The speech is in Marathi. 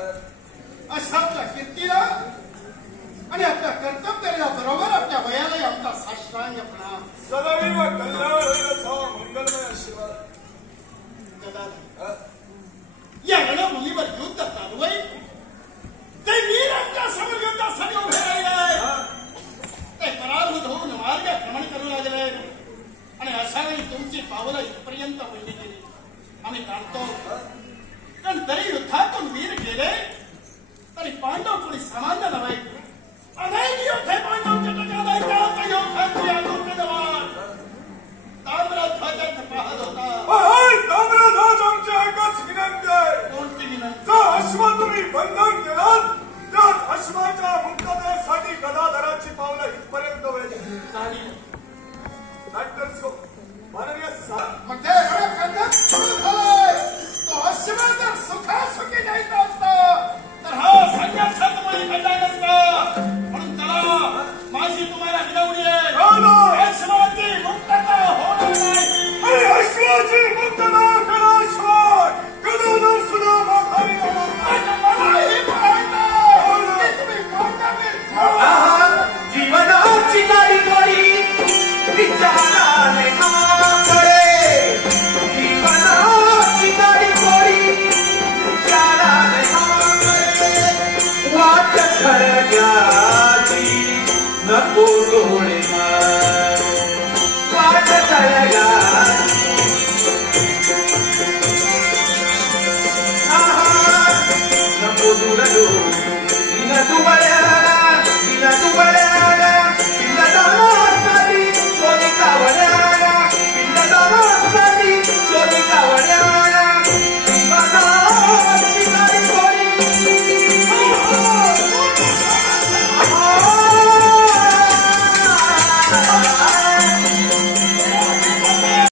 अशाच्या कीर्तीला आणि आपल्या कर्तव्याला बरोबर आपल्या वयालाही आमचा साष्टांगपणा. सदैव कल्याण होईल असा मंगलमय आशीर्वाद. या रणभूमीवर युद्ध चालू आहे. ते वीर आमच्या समोर युद्धासाठी उभे राहिले. ते पराभूत होऊन मार्गक्रमण करू लागले आणि अशा वेळी तुमची पावलं इथपर्यंत वळली गेली. आम्ही काढतो पण तरी युद्धातून वीर गेले तरी पांडव कोणी सामान्य नव्हे. अनेक योद्धे पांडव ताम्रध्वजात पाहत होता. ताम्रध्वज आमच्या एकच विनंती आहे. कोणती विनंती? जो अश्व तुम्ही बंधन केलात त्याच अश्वाच्या मुक्ततेसाठी गदाधराची पावलं इथपर्यंत वळली. माननीय मग ते बंधन सुरू झालंय. तो अश्व जर सुखासुखी जायचं असतं तर हा संघर्षात घडला नसता. म्हणून चला माझी तुम्हाला विनवणी आहे. अश्वाची मुक्तता होणार नाही. आणि अश्वाची मुक्तता केल्याशिवाय गदाधर सुद्धा माघारी मलाही पळायचं की तुम्ही कोणत्या जीवनाची गाडी गोडी विचाराने आकडे. जीवनाची गाडी गोडी विचाराने आकडे. वाट खरण्याची नको डोळे